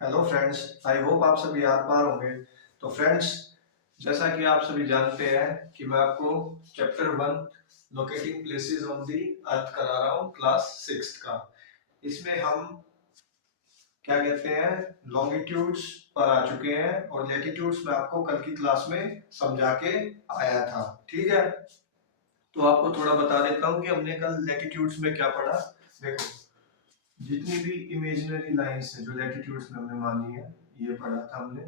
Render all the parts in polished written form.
Hello friends, I hope आप सभी याद पार होंगे। तो फ्रेंड्स, जैसा कि आप सभी जानते हैं कि मैं आपको chapter 1 locating places on the earth करा रहा हूँ क्लास 6 का। इसमें हम क्या कहते हैं, लॉन्गिट्यूड्स पर आ चुके हैं और लैटिट्यूड्स में आपको कल की क्लास में समझा के आया था। ठीक है, तो आपको थोड़ा बता देता हूँ कि हमने कल लैटिट्यूड्स में क्या पढ़ा। देखो, जितनी भी इमेजिनरी लाइंस है जो लैटिट्यूड्स में हमने मानी है, ये पढ़ा था हमने।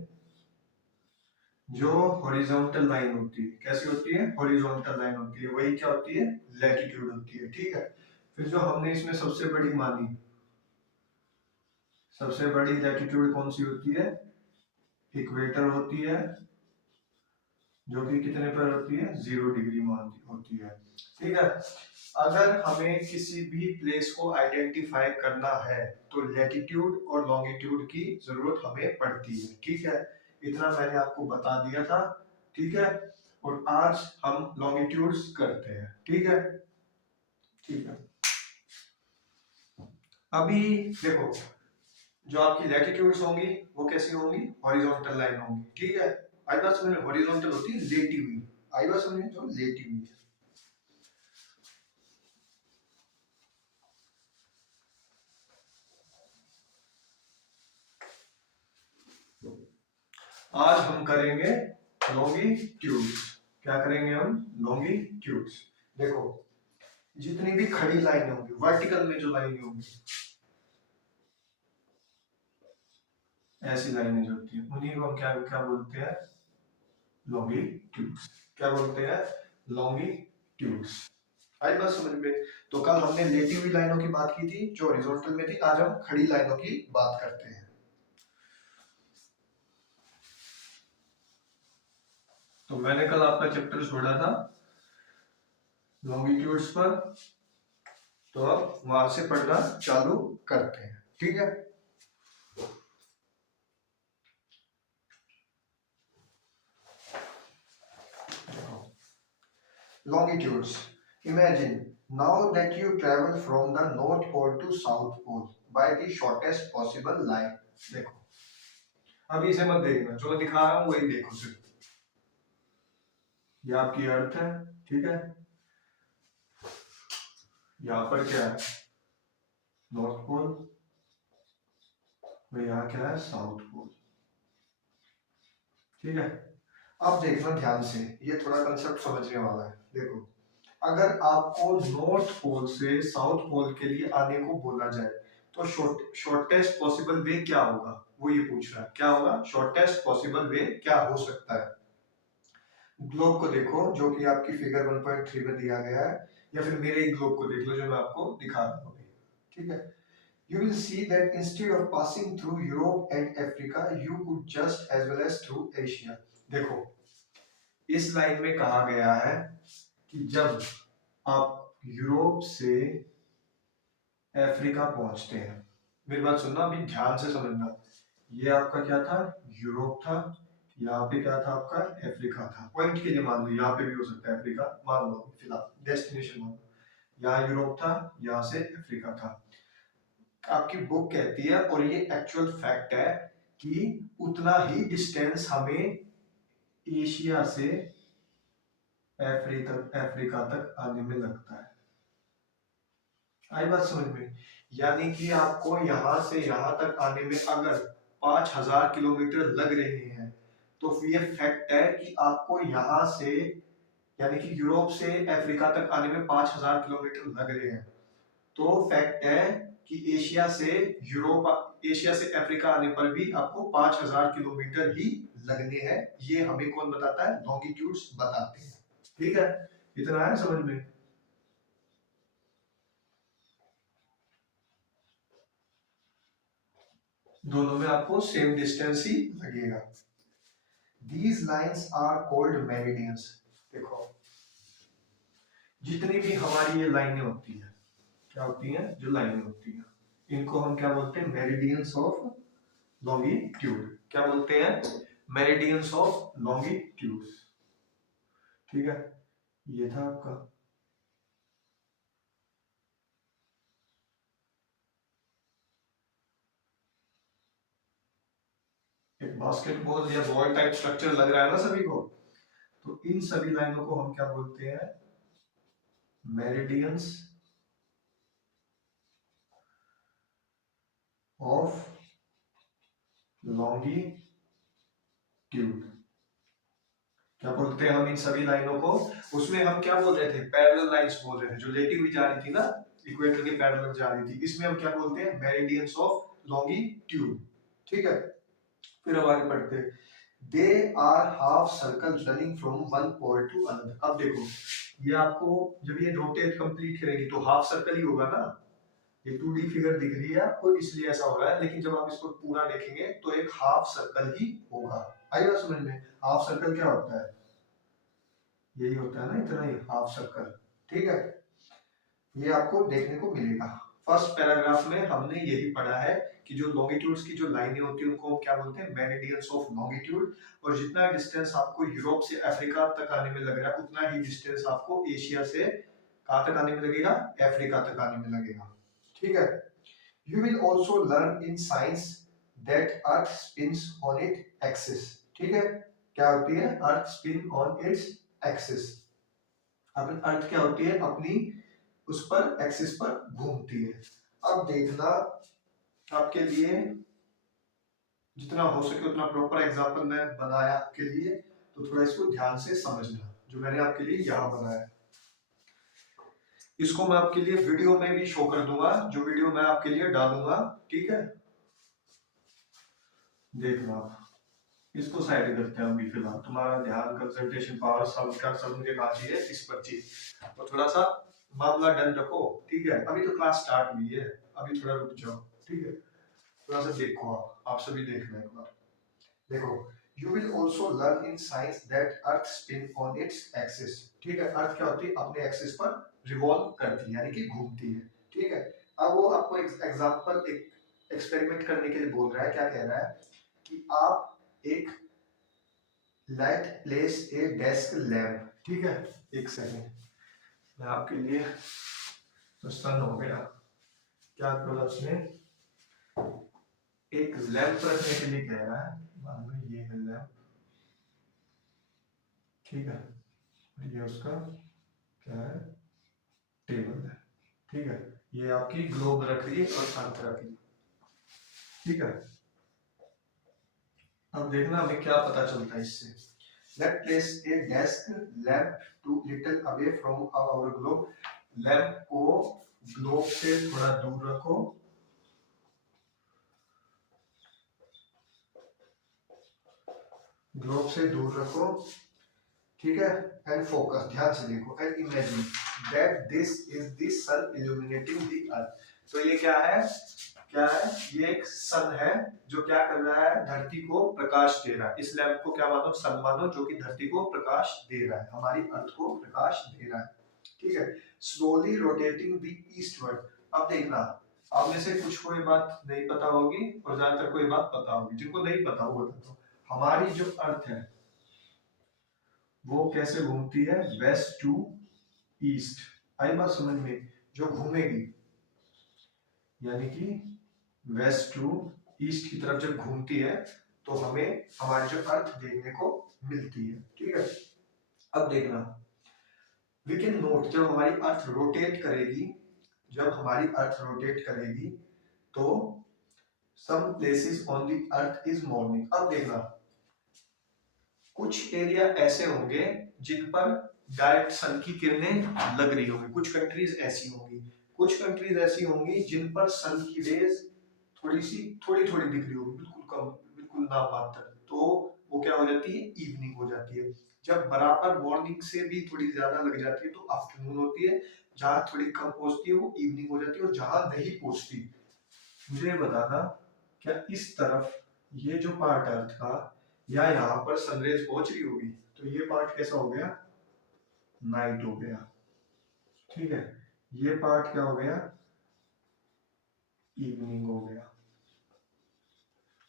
जो हॉरिजॉन्टल लाइन होती है, कैसी होती है? हॉरिजॉन्टल लाइन होती है, वही क्या होती है? लैटिट्यूड होती है। ठीक है, फिर जो हमने इसमें सबसे बड़ी मानी, सबसे बड़ी लैटिट्यूड कौन सी होती है? इक्वेटर होती है, जो कि कितने पर होती है? 0 डिग्री मानती होती है। ठीक है, अगर हमें किसी भी प्लेस को आइडेंटिफाई करना है तो लैटिट्यूड और लॉन्गिट्यूड की जरूरत हमें पड़ती है। ठीक है, इतना मैंने आपको बता दिया था। ठीक है, और आज हम लॉन्गिट्यूड्स करते हैं। ठीक है, ठीक है। अभी देखो, जो आपकी लैटिट्यूड्स होंगी वो कैसी होंगी? हॉरिजॉन्टल लाइन होंगी। ठीक है, आई बात समझ में? हॉरिजॉन्टल होती है लेटी हुई, आई बात समझ में? जो लेटी हुई है। आज हम करेंगे लॉन्गिट्यूड्स। क्या करेंगे हम? लॉन्गिट्यूड्स। देखो, जितनी भी खड़ी लाइनें होंगी, वर्टिकल में जो लाइनें होंगी, ऐसी लाइनें जो होती है उन्हीं को हम क्या क्या बोलते हैं? लॉन्गिट्यूड्स। क्या बोलते हैं? लॉन्गिट्यूड्स। आई बात समझ में? तो कल हमने लेटी हुई लाइनों की बात की थी जो हॉरिजॉन्टल में थी, आज हम खड़ी लाइनों की बात करते हैं। तो मैंने कल आपका चैप्टर छोड़ा था लॉन्गिट्यूड्स पर, तो अब वहां से पढ़ना चालू करते हैं। ठीक है, longitudes. Imagine now that you travel from the North Pole to South Pole by the shortest possible line. देखो, अभी इसे मत देखना, जो मैं दिखा रहा हूँ वही देखो सिर्फ। ये आपकी अर्थ है। ठीक है, यहाँ पर क्या है? North pole. और यहाँ क्या है? South pole. ठीक है, अब देखना ध्यान से, ये थोड़ा कंसेप्ट समझने वाला है। देखो, अगर आपको नॉर्थ पोल से साउथ पोल के लिए आने को बोला जाए तो शॉर्टेस्ट पॉसिबल वे क्या होगा? वो ये पूछ रहा है, क्या होगा शॉर्टेस्ट पॉसिबल वे, क्या हो सकता है? ग्लोब को देखो, जो कि आपकी फिगर 1.3 में दिया गया है, या फिर मेरे ही ग्लोब को देख लो जो मैं आपको दिखा रहा हूँ। ठीक है, you will see that instead of passing through Europe and Africa, you could just as well as through Asia. देखो, इस लाइन में कहा गया है कि जब आप यूरोप से अफ्रीका पहुंचते हैं, मेरी बात सुनना, अभी ध्यान से समझना। ये आपका क्या था? यूरोप था। यहाँ पे क्या था आपका? अफ्रीका था। पॉइंट के लिए मान लो, यहाँ पे भी हो सकता है अफ्रीका, मान लो फिलहाल डेस्टिनेशन मान लो। यहाँ यूरोप था, यहाँ से अफ्रीका था। आपकी बुक कहती है, और ये एक्चुअल फैक्ट है, कि उतना ही डिस्टेंस हमें एशिया से अफ्रीका तक आने में लगता है। आई बात समझ में? यानी कि आपको यहां से यहां तक आने में अगर 5,000 किलोमीटर लग रहे हैं, तो ये फैक्ट है कि आपको यहां से, यानी कि यूरोप से अफ्रीका तक आने में 5,000 किलोमीटर लग रहे हैं। तो फैक्ट है कि एशिया से अफ्रीका आने पर भी आपको 5,000 किलोमीटर ही लगने हैं। ये हमें कौन बताता है? लॉन्गिट्यूड्स बताते हैं। ठीक है, इतना है समझ में? दोनों में आपको सेम डिस्टेंस ही लगेगा। These lines are called meridians. देखो, जितनी भी हमारी ये लाइनें होती हैं, क्या होती हैं? जो लाइनें होती हैं, इनको हम क्या बोलते हैं? Meridians of longitude. क्या बोलते हैं? Meridians of longitude. ठीक है, ये था आपका। एक बास्केटबॉल या बॉल टाइप स्ट्रक्चर लग रहा है ना सभी को। तो इन सभी लाइनों को हम क्या बोलते हैं, मेरिडियंस ऑफ लॉन्गिट्यूड। क्या बोलते हैं हम इन सभी लाइनों को। उसमें हम क्या बोल रहे थे, पैरेलल लाइंस बोल रहे थे, जो लेटी हुई जा रही थी ना, इक्वेटर के पैरेलल जा रही थी। इसमें हम क्या बोलते हैं, मेरिडियंस ऑफ लॉन्गिट्यूड। ठीक है, फिर हम आगे पढ़ते हैं। They are half circle running from one pole to another. अब देखो, ये आपको जब ये रोटेट कंप्लीट करेगी तो हाफ सर्कल ही होगा ना। ये 2D फिगर दिख रही है आपको इसलिए ऐसा हो रहा है, लेकिन जब आप इसको पूरा देखेंगे तो एक हाफ सर्कल ही होगा। आई बात समझ में। हाफ सर्कल क्या होता है, यही होता है ना, इतना ही हाफ सर्कल। ठीक है, ये आपको देखने को मिलेगा। फर्स्ट पैराग्राफ में हमने यही पढ़ा है कि जो लॉन्गिट्यूड्स की जो लाइनें होती हैं उनको हम क्या बोलते हैं, मेरिडियंस ऑफ लॉन्गिट्यूड। और जितना डिस्टेंस आपको यूरोप से अफ्रीका तक आने में लग रहा है, उतना ही डिस्टेंस आपको एशिया से कहां तक आने में लगेगा, अफ्रीका तक आने में लगेगा। ठीक है, you will also learn in science that earth spins on it axis. ठीक है, क्या होती है, earth spin on its axis. अब अर्थ क्या होती है, अपनी उस पर एक्सिस पर घूमती है। अब देखना, आपके लिए जितना हो सके उतना प्रॉपर एग्जांपल मैं बनाया आपके लिए, तो थोड़ा इसको ध्यान से समझना जो मैंने आपके लिए यहाँ बनाया। इसको मैं आपके लिए वीडियो में भी शो कर दूंगा, जो वीडियो मैं आपके लिए डालूंगा। ठीक है, देखना आप। इसको साइड करते हैं अभी फिलहाल, तुम्हारा ध्यान, कंसंट्रेशन पावर सब मुझे बाकी है इस पर चीज, तो थोड़ा सा मामला डन रखो। ठीक है, अभी तो क्लास स्टार्ट हुई है, अभी थोड़ा रुक जाओ। ठीक है, थोड़ा सा देखो, आप सभी देखना एक बार। देखो, you will also learn in science that earth spin on its axis. ठीक है, अर्थ क्या होती है, अपने एक्सिस पर रिवॉल्व करती है, यानी कि घूमती है। ठीक है, अब वो आपको एग्जांपल एक एक्सपेरिमेंट करने के लिए बोल रहा है। क्या कह रहा है कि आप एक let place a desk lamp. ठीक है, एक सेकंड, मैं आपके लिए तो सन हो गया। क्या बोला उसने, एक लैंप रखने के लिए कह रहा है। मान लो ये है लैंप, ठीक है, ये उसका क्या है, टेबल है। ठीक है, ये आपकी ग्लोब रख रही है और अर्थ रख रही है। ठीक है, अब देखना हमें क्या पता चलता है इससे। Let place a desk lamp too little away from our globe. Lamp को ग्लोब से थोड़ा दूर रखो। ग्लोब से दूर रखो। ठीक है, एंड फोकस, ध्यान से देखो, and imagine that this is the sun illuminating the earth. तो ये क्या है, क्या है, ये एक सन है जो क्या कर रहा है, धरती को प्रकाश दे रहा है। इस लैंप को क्या मानो, सन मानो, जो कि धरती को प्रकाश दे रहा है, हमारी अर्थ को प्रकाश दे रहा है। ठीक है, स्लोली रोटेटिंग द ईस्टवर्ड। अब देखना, आप में से कुछ को ये बात नहीं पता होगी और ज्यादातर को ये बात पता होगी। जिनको नहीं पता होगा तो हमारी जो अर्थ है वो कैसे घूमती है, वेस्ट टू ईस्ट। आई बात समझ में, जो घूमेगी, यानी कि वेस्ट टू ईस्ट की तरफ जब घूमती है तो हमें हमारी जो अर्थ देखने को मिलती है। ठीक है, अब देखना, वी कैन नोट, जब हमारी अर्थ रोटेट करेगी, जब हमारी अर्थ रोटेट करेगी तो some places on the earth is morning. अब देखना, कुछ एरिया ऐसे होंगे जिन पर डायरेक्ट सन की किरणें लग रही होंगी, कुछ कंट्रीज ऐसी होंगी, कुछ कंट्रीज ऐसी होंगी जिन पर सन की रेज थोड़ी थोड़ी दिख रही होगी, बिल्कुल कम, बिल्कुल नाम मात्र। तो वो क्या हो जाती है, इवनिंग हो जाती है। जब बराबर मॉर्निंग से भी थोड़ी ज्यादा लग जाती है तो आफ्टरनून होती है। जहां थोड़ी कम पहुंचती है वो इवनिंग हो जाती है, और जहां नहीं पहुंचती, मुझे बताना, क्या इस तरफ ये जो पार्ट अर्थ का, या यहाँ पर सनरेज पहुंच रही होगी, तो ये पार्ट कैसा हो गया, नाइट हो गया। ठीक है, ये पार्ट क्या हो गया, इवनिंग हो गया,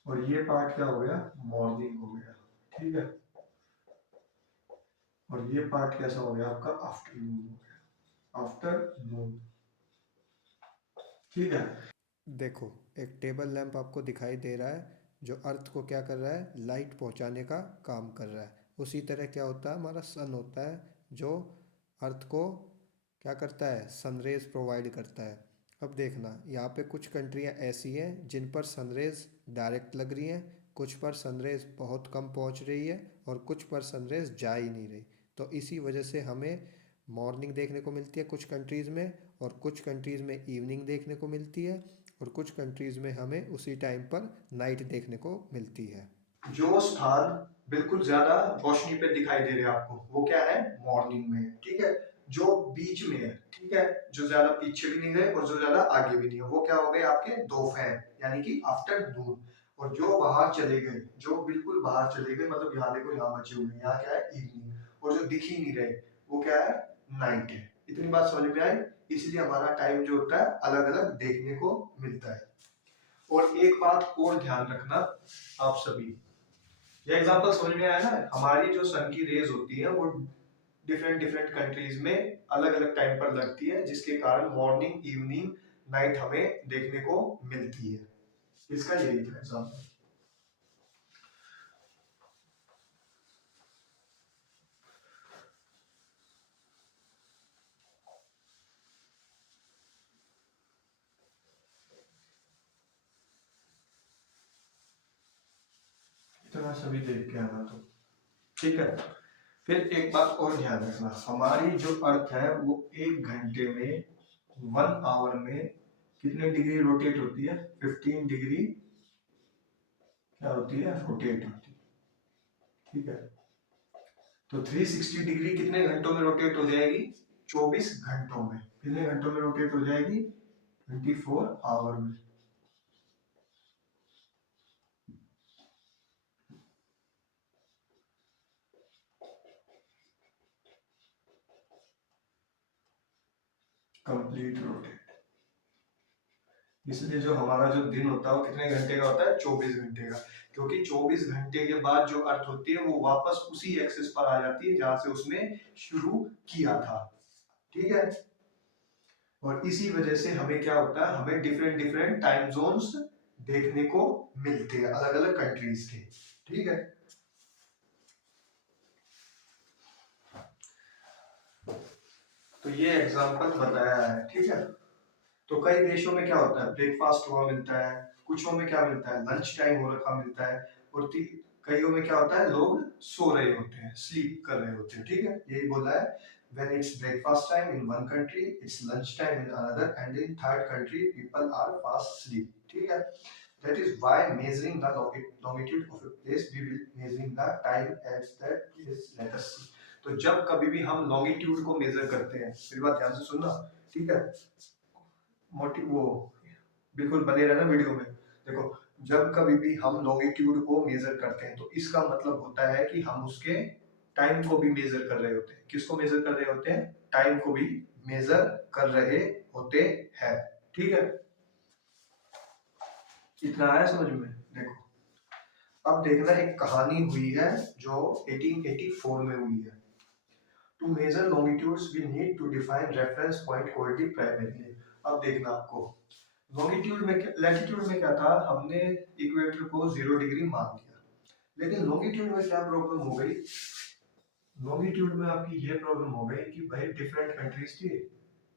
और ये पार्ट क्या हो गया, मॉर्निंग हो गया। ठीक है, और ये पार्ट कैसा हो गया आपका, आफ्टरनून हो गया, आफ्टरनून। ठीक है, देखो, एक टेबल लैंप आपको दिखाई दे रहा है जो अर्थ को क्या कर रहा है, लाइट पहुंचाने का काम कर रहा है। उसी तरह क्या होता है, हमारा सन होता है जो अर्थ को क्या करता है, सनरेज प्रोवाइड करता है। अब देखना यहाँ पे कुछ कंट्रियाँ ऐसी हैं जिन पर सनरेज डायरेक्ट लग रही हैं, कुछ पर सनरेज बहुत कम पहुंच रही है और कुछ पर सनरेज जा ही नहीं रही। तो इसी वजह से हमें मॉर्निंग देखने को मिलती है कुछ कंट्रीज़ में, और कुछ कंट्रीज़ में इवनिंग देखने को मिलती है, और कुछ कंट्रीज़ में हमें उसी टाइम पर नाइट देखने को मिलती है। जो स्थान बिल्कुल ज्यादा रोशनी पे दिखाई दे रहे हैं आपको, वो क्या है, मॉर्निंग में है, ठीक है। जो बीच में है, ठीक है, जो ज्यादा पीछे भी नहीं गए और जो ज्यादा आगे भी नहीं है, वो क्या हो गए आपके दोपहर, यानी कि आफ्टरनून। और जो बाहर चले गए, जो बिल्कुल बाहर चले गए, मतलब यहाँ देखो, यहाँ बचे हुए हैं, यहाँ क्या है, इवनिंग। और जो दिख ही नहीं रहे, वो क्या है, नाइट है। इतनी बात समझ में आई। इसलिए हमारा टाइम जो होता है अलग अलग देखने को मिलता है। और एक बात और ध्यान रखना आप सभी, ये एग्जांपल समझ में आया ना, हमारी जो सन की रेज होती है वो डिफरेंट डिफरेंट कंट्रीज में अलग अलग टाइम पर लगती है, जिसके कारण मॉर्निंग, इवनिंग, नाइट हमें देखने को मिलती है। इसका यही था एग्जांपल। इतना सभी देख के आना, तो ठीक है। फिर एक बात और ध्यान रखना, हमारी जो अर्थ है वो 1 घंटे में, 1 आवर में कितने डिग्री रोटेट होती है, 15 डिग्री क्या होती है, रोटेट होती है, ठीक है। तो 360 डिग्री कितने घंटों में रोटेट हो जाएगी, 24 घंटों में। कितने घंटों में रोटेट हो जाएगी, 24 आवर में। Complete rotate. इसलिए जो हमारा जो दिन होता है वो कितने घंटे का होता है, 24 घंटे का। क्योंकि 24 घंटे के बाद जो अर्थ होती है वो वापस उसी एक्सिस पर आ जाती है जहां से उसने शुरू किया था, ठीक है। और इसी वजह से हमें क्या होता है, हमें डिफरेंट डिफरेंट टाइम जोन्स देखने को मिलते हैं अलग अलग कंट्रीज के, ठीक है। तो ये एग्जांपल बताया है, ठीक है। तो कई देशों में क्या होता है, ब्रेकफास्ट हुआ मिलता है, कुछों में क्या मिलता है, लंच टाइम हो रखा मिलता है, और कईयों में क्या होता है, लोग सो रहे होते हैं, स्लीप कर रहे होते हैं, ठीक है। यही बोला है, when it's breakfast time in one country, it's lunch time in another, and in third country people are fast sleep, ठीक है। That is why measuring the longitude of a place, we will measuring the time at that place, let us see। तो जब कभी भी हम longitude को major करते हैं, मेरी बात ध्यान से सुनना, ठीक है। मोटिव वो बिल्कुल बने रहना वीडियो में। देखो, जब कभी भी हम लॉन्गिट्यूड को मेजर करते हैं तो इसका मतलब होता है कि हम उसके टाइम को भी मेजर कर रहे होते हैं। किसको मेजर कर रहे होते हैं, टाइम को भी मेजर कर रहे होते हैं, ठीक है। इतना आया समझ में। देखो, अब देखना, एक कहानी हुई है जो 1884 में हुई है। Two major longitudes we need to define reference point quality primarily. अब देखना आपको, लॉन्गिट्यूड में लैटिट्यूड में क्या था, हमने इक्वेटर को 0 डिग्री मान लिया। लेकिन लॉन्गिट्यूड में क्या प्रॉब्लम हो गई, लॉन्गिट्यूड में आपकी ये प्रॉब्लम हो गई कि भाई डिफरेंट कंट्रीज थी।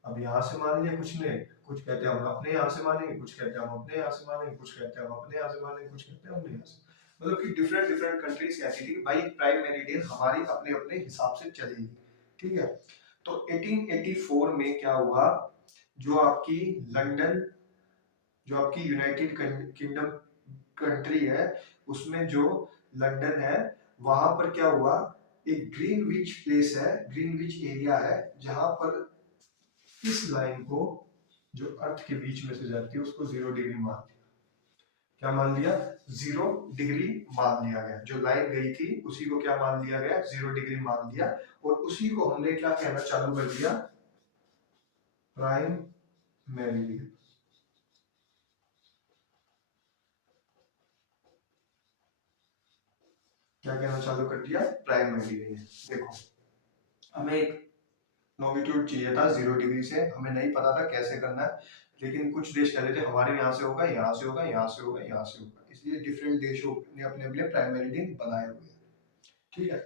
अब यहाँ से मान लिया कुछ ने, कुछ कहते हैं हम अपने यहाँ से मानेंगे, कुछ कहते हैं हम अपने यहाँ से मानेंगे, कुछ कहते हैं हम अपने यहाँ से मानेंगे, कुछ कहते हैं अपने यहाँ से। मतलब कि डिफरेंट डिफरेंट कंट्रीज कहती थी कि भाई प्राइम मेरिडियन हमारी अपने अपने हिसाब से चलेगी, ठीक है। तो 1884 में क्या हुआ, जो आपकी लंदन, जो आपकी यूनाइटेड किंगडम कंट्री है, उसमें जो लंदन है, वहां पर क्या हुआ, एक ग्रीनविच प्लेस है, ग्रीनविच एरिया है, जहां पर इस लाइन को, जो अर्थ के बीच में से जाती है, उसको 0 डिग्री मान लिया। क्या मान लिया, 0 डिग्री मान लिया गया। जो लाइन गई थी उसी को क्या मान लिया गया, 0 डिग्री मान लिया। और उसी को हमने क्या कहना चालू कर दिया, प्राइम मेरिडियन। क्या कहना चालू कर दिया, प्राइम मेरिडियन। देखो, हमें एक लॉन्गिट्यूड चाहिए था 0 डिग्री से, हमें नहीं पता था कैसे करना है। लेकिन कुछ देश कह रहे थे हमारे यहाँ से होगा, यहाँ से होगा, यहाँ से होगा, यहाँ से होगा, इसलिए डिफरेंट देशों ने अपने अपने प्राइम मेरिडियन बनाए हुए हैं। ठीक है,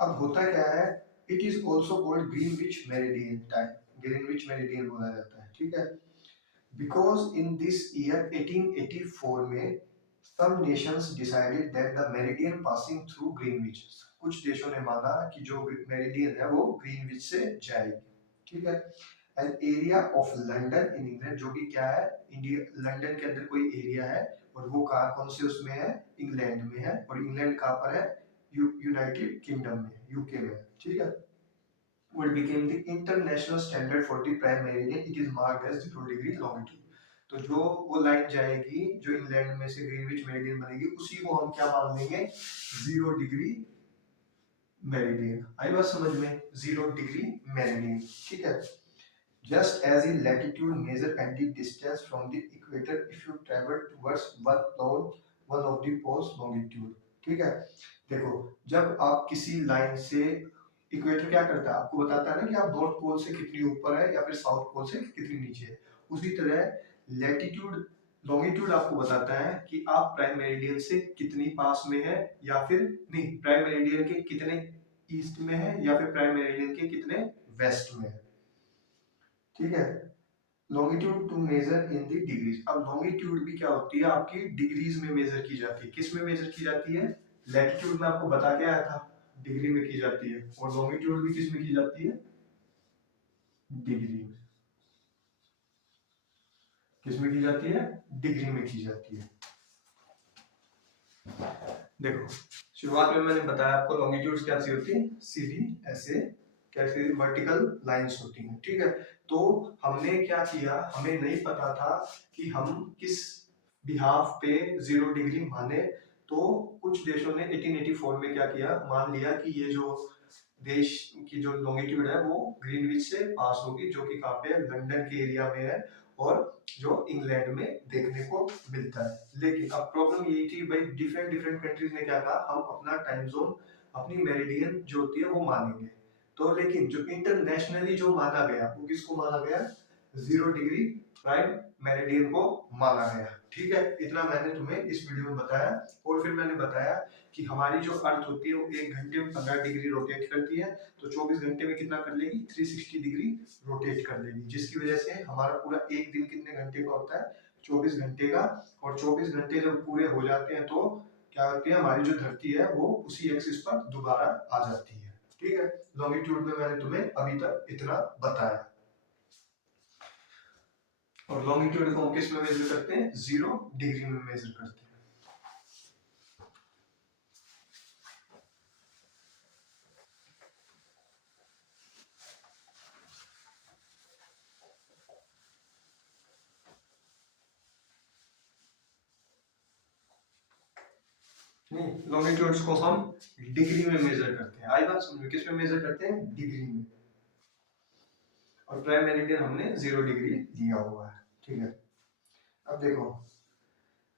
अब होता क्या है, it is also called Greenwich meridian time, Greenwich meridian बोला जाता है। ठीक है, बिकॉज इन दिस ईयर 1884 में some nations decided that the meridian passing through Greenwich, कुछ देशों ने माना कि जो मेरिडियन है वो ग्रीनविच से जाएगी। ठीक है, an area of London in England, जो कि क्या है, इंडिया, लंदन के अंदर कोई एरिया है और वो कहाँ, कौन से उसमें है, इंग्लैंड में है, और इंग्लैंड कहाँ पर है, यूनाइटेड किंगडम में, यूके में। ठीक है, what became the international standard for the prime meridian, it is marked as 0 degree longitude। तो जो वो लाइन जाएगी जो इंग्लैंड में से ग्रीनविच मेरिडियन बनेगी, उसी को हम क्या मान लेंगे, 0 डिग्री मेरिडियन। आई बात समझ में, 0 डिग्री मेरिडियन। ठीक है, just as in latitude measure and the distance from the equator if you travel towards one of the poles longitude। ठीक है, देखो जब आप किसी लाइन से, इक्वेटर क्या करता है, आपको बताता है ना कि आप नॉर्थ पोल से कितनी ऊपर है या फिर साउथ पोल से कितनी नीचे है। उसी तरह लैटिट्यूड लॉन्गिट्यूड आपको बताता है कि आप प्राइम मेरिडियन से कितनी पास में है, या फिर नहीं, प्राइम मेरिडियन के कितने ईस्ट में है या फिर प्राइम मेरिडियन के कितने वेस्ट में है। ठीक है, longitude to measure in the degrees. अब लॉन्गिट्यूड भी क्या होती है, आपकी डिग्रीज में मेजर की जाती है। किस में मेजर की जाती है, लैटिट्यूड में आपको बता के आया था डिग्री में की जाती है, और लॉन्गिट्यूड भी किस में की जाती है, डिग्री में। किस में की जाती है, डिग्री में की जाती है। देखो शुरुआत में मैंने बताया आपको लॉन्गिट्यूड्स क्या सी होती है, सीधी ऐसे कैसे वर्टिकल लाइंस होती हैं। ठीक है, तो हमने क्या किया, हमें नहीं पता था कि हम किस बिहाफ पे 0 डिग्री माने, तो कुछ देशों ने 1884 में क्या किया, मान लिया कि ये जो देश की जो लॉन्गिट्यूड है वो ग्रीनविच से पास होगी, जो कि कहाँ पे है, लंदन के एरिया में है, और जो इंग्लैंड में देखने को मिलता है। लेकिन अब प्रॉब्लम यही थी भाई, डिफरेंट डिफरेंट कंट्रीज ने क्या कहा, हम अपना टाइम जोन, अपनी मेरिडियन जो होती है वो मानेंगे। तो लेकिन जो इंटरनेशनली जो माना गया वो किसको माना गया, 0 डिग्री प्राइम मेरिडियन को माना गया। ठीक है, इतना मैंने तुम्हें इस वीडियो में बताया। और फिर मैंने बताया कि हमारी जो अर्थ होती है वो 1 घंटे में 15 डिग्री रोटेट करती है, तो 24 घंटे में कितना कर लेगी, 360 डिग्री रोटेट कर लेगी, जिसकी वजह से हमारा पूरा एक दिन कितने घंटे का होता है, 24 घंटे का। और 24 घंटे जब पूरे हो जाते हैं तो क्या होती है, हमारी जो धरती है वो उसी एक्सिस पर दोबारा आ जाती है। ठीक है, लॉन्गिट्यूड में मैंने तुम्हें अभी तक इतना बताया। और लॉन्गिट्यूड को हम किस में मेजर करते हैं, 0 डिग्री में मेजर करते हैं। नहीं, लॉन्गिट्यूड्स को हम डिग्री में मेजर करते हैं। आई बात समझ में, किस में मेजर करते हैं, डिग्री में। और प्राइम मेरिडियन हमने 0 डिग्री दिया हुआ है। ठीक है, अब देखो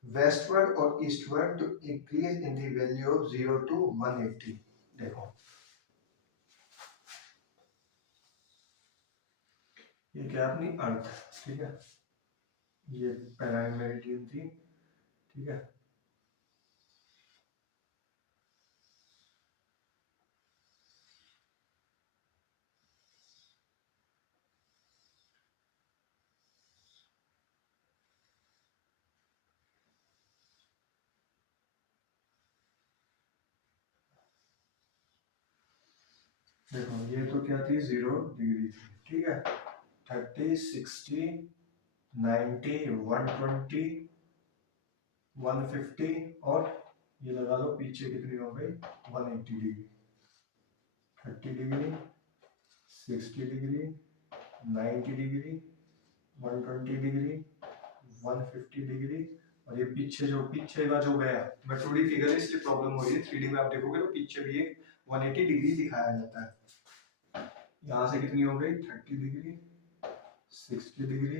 वेस्टवर्ड और eastward to increase in the value of 0 to 180। देखो ये क्या अपनी अर्थ, ठीक है, ये प्राइम मेरिडियन थी। ठीक है, देखो ये तो क्या थी, 0 डिग्री थी। ठीक है, 30, 60, 90, 120, 150, और ये लगा लो पीछे कितनी हो गई, 180 degree, 30 degree, 60 degree, 90 degree, 120 degree, 150 degree, और ये पीछे जो पीछे का जो गया, मैं 2D फिगर है इसलिए प्रॉब्लम हो रही है, 3D में आप देखोगे तो पीछे भी एक 180 डिग्री दिखाया जाता है। यहाँ से कितनी हो गई, 30 degree, 60 degree,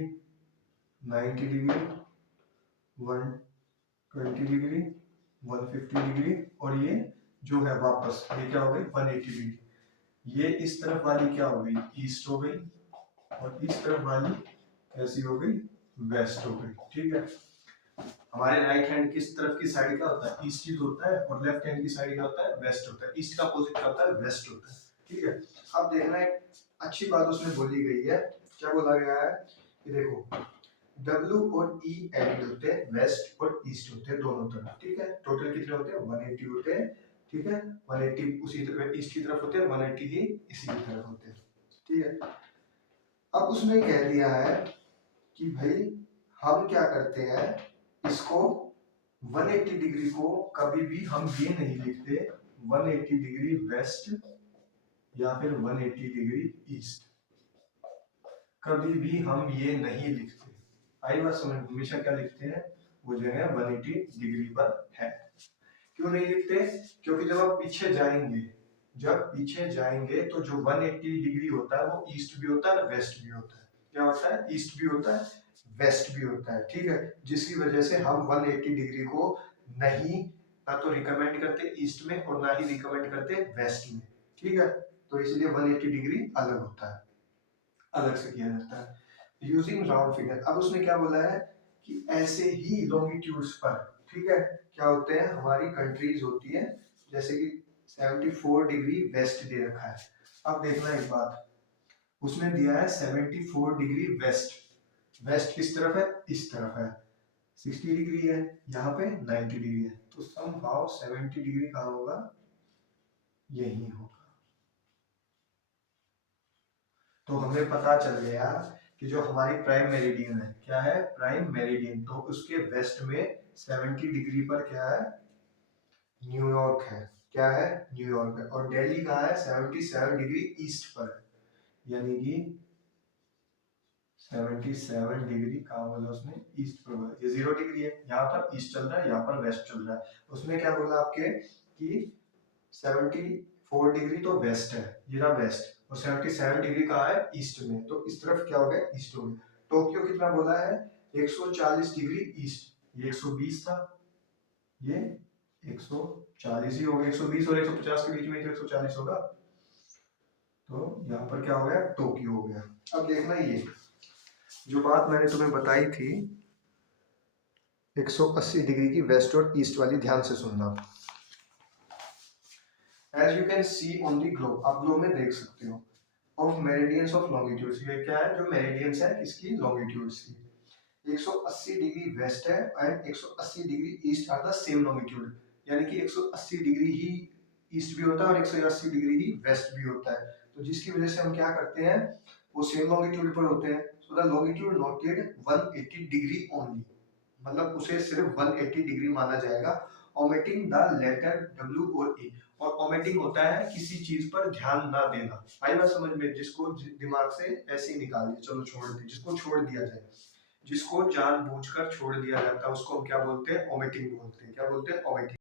90 degree, 120 degree, 150 degree, और ये जो है वापस ये क्या हो गई, 180 डिग्री। ये इस तरफ वाली क्या हो गई, ईस्ट हो गई, और इस तरफ वाली कैसी हो गई, वेस्ट हो गई, ठीक है। हमारे राइट हैंड किस तरफ की साइड का होता है, ईस्ट ही तो होता है, और लेफ्ट हैंड की साइड का होता है वेस्ट होता है। ईस्ट का अपोजिट क्या होता है, वेस्ट होता है, ठीक है। अब देखना एक अच्छी बात उसमें बोली गई है, क्या बोला गया है कि देखो W और E एंड होते हैं वेस्ट और ईस्ट होते हैं दोनों तरफ, ठीक है। टोटल कितने होते हैं, 180 होते हैं, ठीक है। 180 उसी तरफ ईस्ट की तरफ होते हैं, 180 ही इसी की तरफ होते हैं, ठीक है। अब उसने कह दिया है कि भाई हम क्या करते हैं, इसको 180 डिग्री को कभी भी हम ये नहीं लिखते 180 डिग्री वेस्ट या फिर 180 डिग्री ईस्ट, कभी भी हम ये नहीं लिखते। आई बात समझ, हमेशा क्या लिखते हैं, वो जो है 180 डिग्री पर है। क्यों नहीं लिखते, क्योंकि जब आप पीछे जाएंगे, जब पीछे जाएंगे तो जो 180 डिग्री होता है वो ईस्ट भी होता है वेस्ट भी होता है। क्या होता है, ईस्ट भी होता है वेस्ट भी होता है, ठीक है। जिसकी वजह से हम 180 डिग्री को नहीं ना तो रिकमेंड करते ईस्ट में और ना ही रिकमेंड करते वेस्ट में, ठीक है। तो इसलिए 180 डिग्री अलग होता है, अलग से किया जाता है यूजिंग राउंड फिगर। अब उसने क्या बोला है कि ऐसे ही लॉन्गिट्यूड्स पर, ठीक है, क्या होते हैं हमारी कंट्रीज होती है, जैसे कि 74 डिग्री वेस्ट दे रखा है। अब देखना एक बात, उसने दिया है 74 डिग्री वेस्ट, वेस्ट किस तरफ है, इस तरफ है, 60 डिग्री है, यहाँ पे 90 डिग्री है, तो समहाउ 70 डिग्री कहाँ होगा, यही होगा। तो हमें पता चल गया कि जो हमारी प्राइम मेरिडियन है, क्या है, प्राइम मेरिडियन, तो उसके वेस्ट में 70 डिग्री पर क्या है, न्यूयॉर्क है, क्या है, न्यूयॉर्क है। और दिल्ली कहाँ है, 77 डिग्री ईस्ट पर, यानी कि 77 डिग्री कहाँ बोला उसने, ईस्ट पर बोला। ये 0 डिग्री है, यहाँ पर ईस्ट चल रहा है, यहाँ पर वेस्ट चल रहा है। उसने क्या बोला आपके कि 74 डिग्री तो वेस्ट है, ये रहा वेस्ट, और 77 डिग्री कहाँ है, ईस्ट में, तो इस तरफ क्या हो गया, ईस्ट हो गया। टोक्यो कितना बोला है, 140 डिग्री ईस्ट, ये 120 था, ये 140 ही हो गया, 120 और 150 के बीच में तो 140 होगा, तो यहाँ पर क्या हो गया, टोक्यो हो गया। अब देखना ये जो बात मैंने तुम्हें बताई थी 180 डिग्री की वेस्ट और ईस्ट वाली, ध्यान से सुनना। As you can see on the globe, आप ग्लोब में देख सकते हो, ऑफ मेरिडियंस ऑफ लॉन्गिट्यूड्स, ये क्या है, जो मेरिडियंस है किसकी, लॉन्गिट्यूड्स की। 180 डिग्री वेस्ट है and 180 degree east are the same longitude, यानी कि 180 डिग्री ही ईस्ट भी होता है और 180 डिग्री ही वेस्ट भी होता है। तो जिसकी वजह से हम क्या करते हैं, वो सेम लॉन्गिट्यूड पर होते हैं, so the longitude noted 180 degree only, मतलब उसे सिर्फ 180 डिग्री माना जाएगा, ओमिटिंग द लेटर W और E। और ओमिटिंग होता है किसी चीज पर ध्यान ना देना, आई बात समझ में, जिसको दिमाग से ऐसे ही निकाल दिया, चलो छोड़ दिया, जिसको छोड़ दिया जाए, जिसको जानबूझकर छोड़ दिया जाता है उसको हम क्या बोलते हैं, ओमिटिंग बोलते हैं। क्या बोलते हैं, ओमिटिंग।